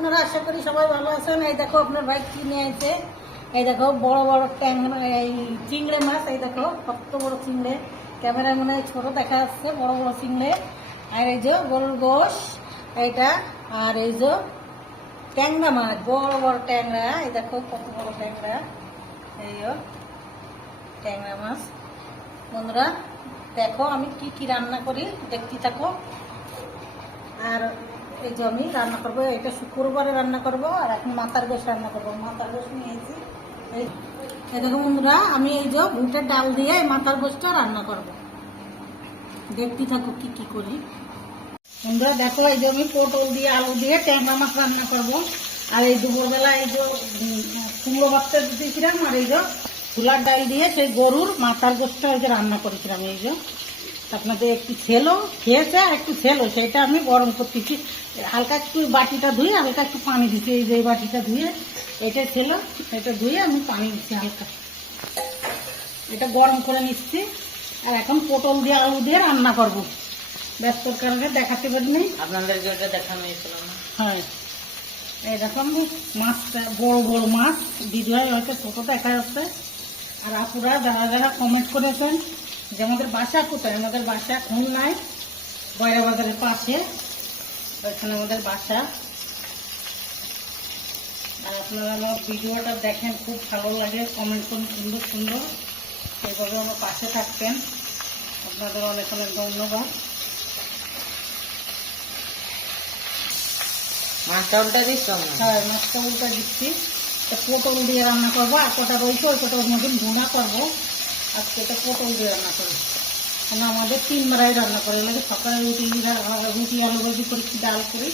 আপনারা আশা করি সবাই ভালো আছেন। এই দেখো আপনার ভাই কি নিয়ে আছে, এই দেখো বড় বড় ট্যাংরা, এই চিংড়ে মাছ। এই দেখো কত বড় চিংড়ে, ক্যামেরায় মনে হয় ছোট দেখা যাচ্ছে, বড় বড় চিংড়ে। আর এই যে গরুর গোশ এইটা, আর এই যে ট্যাংরা মাছ, বড় বড় ট্যাংরা। এই দেখো কত বড় ট্যাংরা, এই ট্যাংরা মাছ। বন্ধুরা দেখো আমি কি কি রান্না করি, দেখতে থাকো। আর এই যে আমি রান্না করবো, এটা শুক্রবারে রান্না করব, আর এখন মাথার গোশ রান্না করবো। মাথার গোশ নিয়েছি, এই দেখো বন্ধুরা, আমি এই যে ভুটের ডাল দিয়ে এই মাথার গোশটা রান্না করব। দেখতে থাকো কি কি করি। বন্ধুরা দেখো, এই যে আমি পটল দিয়ে আলু দিয়ে ট্যাংরা মাছ রান্না করব। আর এই দুপুরবেলা এই যে কুমড়ো ভাতটা দিয়েছিলাম, আর এই যে ছোলার ডাল দিয়ে সেই গরুর মাথার গোশটা এই যে রান্না করেছিলাম। এই যে আপনাদের একটু ছেলো খেয়েছে, আর একটু ছেলো, সেটা আমি গরম করতেছি। হালকা একটু বাটিটা ধুয়ে হালকা একটু পানি দিচ্ছি। এই যে এই বাটিটা ধুয়ে, এটা ছেলো, এটা ধুয়ে আমি পানি দিচ্ছি হালকা, এটা গরম করে নিচ্ছি। আর এখন পটল দিয়ে আলু দিয়ে রান্না করব। ব্যস্তর কারণে দেখাতে পারিনি আপনাদেরকে, ওটা দেখানো হয়েছিল না। হ্যাঁ, এইরকম মাছটা বড় বড় মাছ, দিদি ভাই হয়তো ছোট দেখা যাচ্ছে। আর আপুরা যারা যারা কমেন্ট করেছেন যে আমাদের বাসা কোথায়, আমাদের বাসা খুলনায় বয়রা বাজারের পাশে, ওইখানে আমাদের বাসা। আর আপনারা আমার ভিডিওটা দেখেন, খুব ভালো লাগে, কমেন্ট করুন সুন্দর সুন্দর, সেইভাবে আমার পাশে থাকতেন। আপনাদের অনেক অনেক ধন্যবাদ। মাছটা উল্টা দিচ্ছ? হ্যাঁ, মাছটা উল্টা দিচ্ছি। পটল দিয়ে রান্না করবো, আর কটা রয়েছে ওই কটা মধ্যে ভুনা করবো। আজকে এটা পটল দিয়ে রান্না করবো, কারণ আমাদের 3 বেলায় রান্না করে লাগে। সকালে রুটি আলু ভাজি করি, ডাল করি,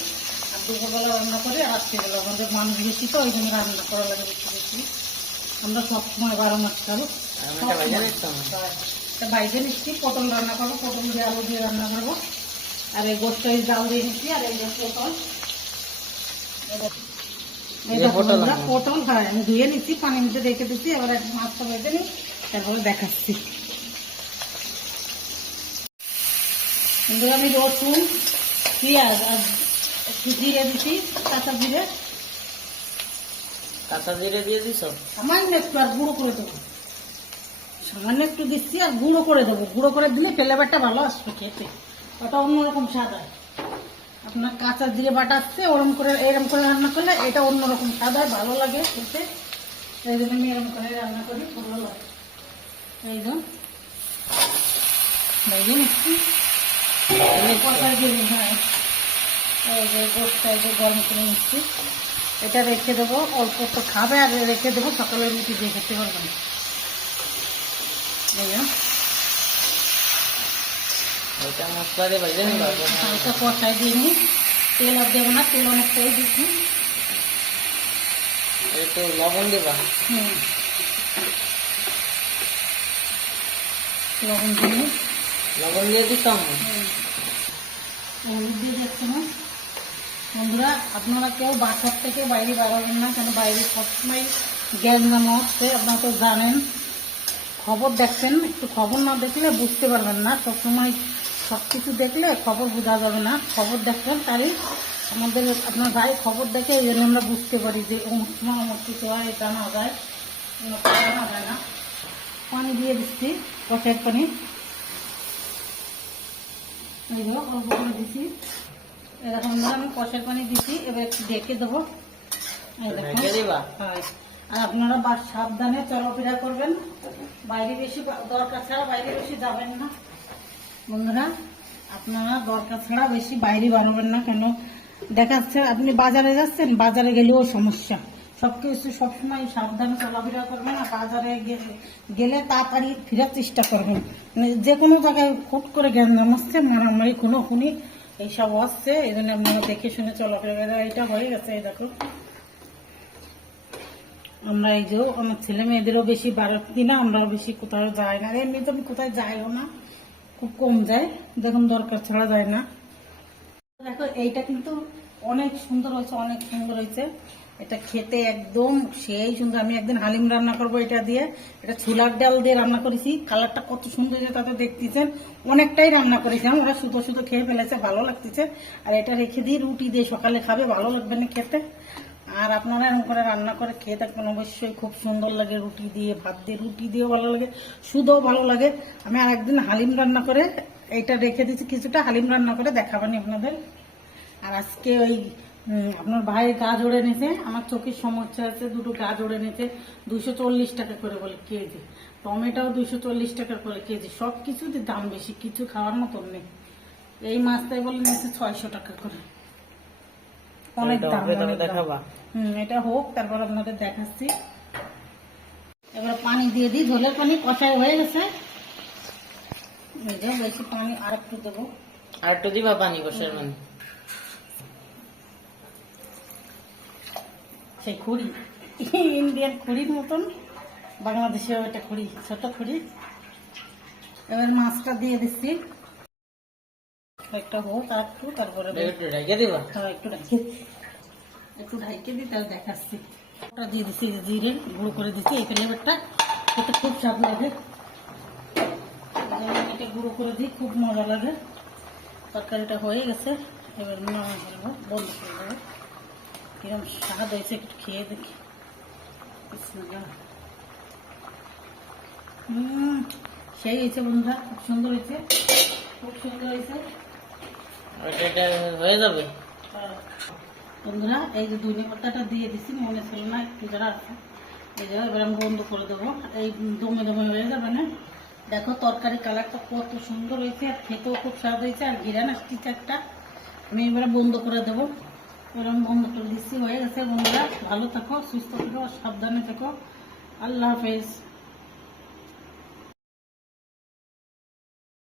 আর দুপুরবেলা রান্না করি, আর রাত্রিবেলা। আমাদের মানুষ বেশি তো ওই জন্য রান্না করা লাগে বেশি বেশি। আমরা সবসময় 12 মাস খাবো। বাইরে নিচ্ছি, পটল রান্না করবো, পটল দিয়ে আলু দিয়ে রান্না করবো। আর এই গোষ্ঠটা ডাল দিয়ে নিচ্ছি, আর এই যে পটল, হ্যাঁ আমি ধুয়ে নিচ্ছি, পানির মধ্যে রেখে দিচ্ছি। এবার এক মাছটা বেঁধে নিই, তারপরে দেখাচ্ছি। কিন্তু আমি রসুন, পেঁয়াজ আর একটু জিরে দিচ্ছি, কাঁচা জিরে। কাঁচা জিরে দিয়ে দিছ? সামান্য একটু, আর গুঁড়ো করে দেবো। সামান্য একটু দিচ্ছি, আর গুঁড়ো করে দেবো। গুঁড়ো করে দিলে ফ্লেভারটা ভালো আসবে খেতে, ওটা অন্যরকম স্বাদ হয়। আপনার কাঁচা জিরে বাটাচ্ছে, এরকম করে রান্না করলে এটা অন্যরকম স্বাদ হয়, ভালো লাগে খেতে। এই জন্য আমি এরকম করে রান্না করি, ভালো লাগে। এই জন্য ভেজে নিচ্ছি। হ্যাঁ, এই যে গোশটা এই যে গরম করে নিচ্ছি। এটা রেখে দেবো, অল্প একটু খাবে, আর রেখে দেবো, সকালে রুটি দিয়ে খেতে পারবেন। এই যে ওইটা মশলা দিয়ে ভেজে নিব, হালকা কষাই দিয়ে নিই। তেল আর দেবো না, তেল অনেকটাই দিচ্ছি। একটু লবণ দেবা? লবণ দিয়ে লবণ দিয়ে দিতাম। হলুদ দিয়ে দিচ্ছি না। বন্ধুরা আপনারা কেউ বাসার থেকে বাইরে বেরোবেন না, কেন বাইরে সবসময় গ্যাস নামা হচ্ছে। আপনারা তো জানেন, খবর দেখছেন, একটু খবর না দেখলে বুঝতে পারবেন না। সবসময় সব কিছু দেখলে খবর বোঝা যাবে না। খবর দেখবেন, তাই আমাদের আপনার ভাই খবর দেখে এই জন্য আমরা বুঝতে পারি যে অমুক সময় অমুক কিছু হয়, এটা না যায়, না যায় না। পানি দিয়ে দিচ্ছি, কষার পানি। এই যে অল্প করে দিচ্ছি, এরকম আমি কষার পানি দিচ্ছি। এবার একটু ঢেকে দেবো। হ্যাঁ, আর আপনারা সাবধানে চলাফেরা করবেন, বাইরে বেশি দরকার ছাড়া বাইরে বেশি যাবেন না। বন্ধুরা আপনারা দরকার ছাড়া বেশি বাইরে বেরোবেন না, কেন দেখা যাচ্ছে আপনি বাজারে যাচ্ছেন, বাজারে গেলেও সমস্যা। সবকিছু সবসময় সাবধানে চলাফেরা করবেন, আর বাজারে গেলে তাড়াতাড়ি ফেরার চেষ্টা করবেন। মানে যে কোনো জায়গায় হুট করে জ্ঞান নামাচ্ছে, মারামারি কোনো খুনি এইসব আসছে, এই জন্য আপনারা দেখে শুনে চলাফেরা। এটা হয়ে গেছে, এই দেখো। আমরা এই যে আমার ছেলে মেয়েদেরও বেশি বাড়াচ্ছি না, আমরাও বেশি কোথাও যাই না। এমনি তো আমি কোথায় যাইও না, খুব কম যায়, দেখুন দরকার ছাড়া যায় না। দেখো এইটা কিন্তু অনেক সুন্দর হয়েছে, অনেক সুন্দর হয়েছে। এটা খেতে একদম সেই সুন্দর। আমি একদিন হালিম রান্না করব এটা দিয়ে। এটা ছোলার ডাল দিয়ে রান্না করেছি, কালারটা কত সুন্দর যে তাতে দেখতেছেন। অনেকটাই রান্না করেছিলাম, ওরা শুধু শুধু খেয়ে ফেলেছে, ভালো লাগতেছে। আর এটা রেখে দিয়ে রুটি দিয়ে সকালে খাবে, ভালো লাগবে না খেতে। আর আপনারা এরকম করে রান্না করে খেয়ে থাকবেন, অবশ্যই খুব সুন্দর লাগে। রুটি দিয়ে, ভাত দিয়ে, রুটি দিয়েও ভালো লাগে, শুধুও ভালো লাগে। আমি আর একদিন হালিম রান্না করে এইটা রেখে দিচ্ছি, কিছুটা হালিম রান্না করে দেখাবানি আপনাদের। আর আজকে ওই আপনার ভাই গাজর এনেছে, আমার চোখের সমস্যা আছে, দুটো গাজর এনেছে 240 টাকা করে বলে কেজি। টমেটোও 240 টাকা করে কেজি। সব কিছুতে দাম বেশি, কিছু খাওয়ার মতন নেই। এই মাছটাই বলে নিয়েছে 600 টাকা করে। অনেক দাম, অনেক দাম। দেখাবা? এটা হোক, তারপর আপনাদের দেখাচ্ছি। এবার পানি দিয়ে দিই, ঝোলের পানি কষাই হয়ে গেছে। এই যে বেশি পানি আর একটু দেবো। আর একটু দিবা পানি কষার মানে? সেই খুঁড়ি, ইন্ডিয়ান খুঁড়ির মতন, বাংলাদেশেও একটা খুঁড়ি, ছোট খুঁড়ি। এবার মাছটা দিয়ে দিচ্ছি, একটা হোক আর একটু, তারপরে একটু ঢেকে দিবা? হ্যাঁ, একটু ঢাইকে দিই, তাহলে দেখাচ্ছি। ওটা দিয়ে দিচ্ছি, জিরে গুঁড়ো করে দিচ্ছি। এই ফ্লেভারটা এটা খুব স্বাদ লাগে, এটা গুঁড়ো করে দিই, খুব মজা লাগে। তরকারিটা হয়ে গেছে, এবার নামাই ফেলবো, বন্ধ করে দেবো। কিরম স্বাদ হয়েছে একটু খেয়ে দেখি। বিসমিল্লাহ। সেই হয়েছে বন্ধুরা, খুব সুন্দর হয়েছে, খুব সুন্দর হয়েছে। এটা হয়ে যাবে বন্ধুরা। এই যে ধনে পাতাটা দিয়ে দিছি, মনে ছিল না, একটু যারা আছে। এই যে এবার আমি বন্ধ করে দেবো, এই দমে দমে হয়ে যাবে না। দেখো তরকারি কালারটা কত সুন্দর হয়েছে, আর খেতেও খুব স্বাদ হয়েছে, আর ঘিরান আসছে একটা। আমি এবারে বন্ধ করে দেবো। এরকম বন্ধ করে দিচ্ছি, হয়ে গেছে বন্ধুরা। ভালো থাকো, সুস্থ থাকো, সাবধানে থাকো। আল্লাহ হাফেজ।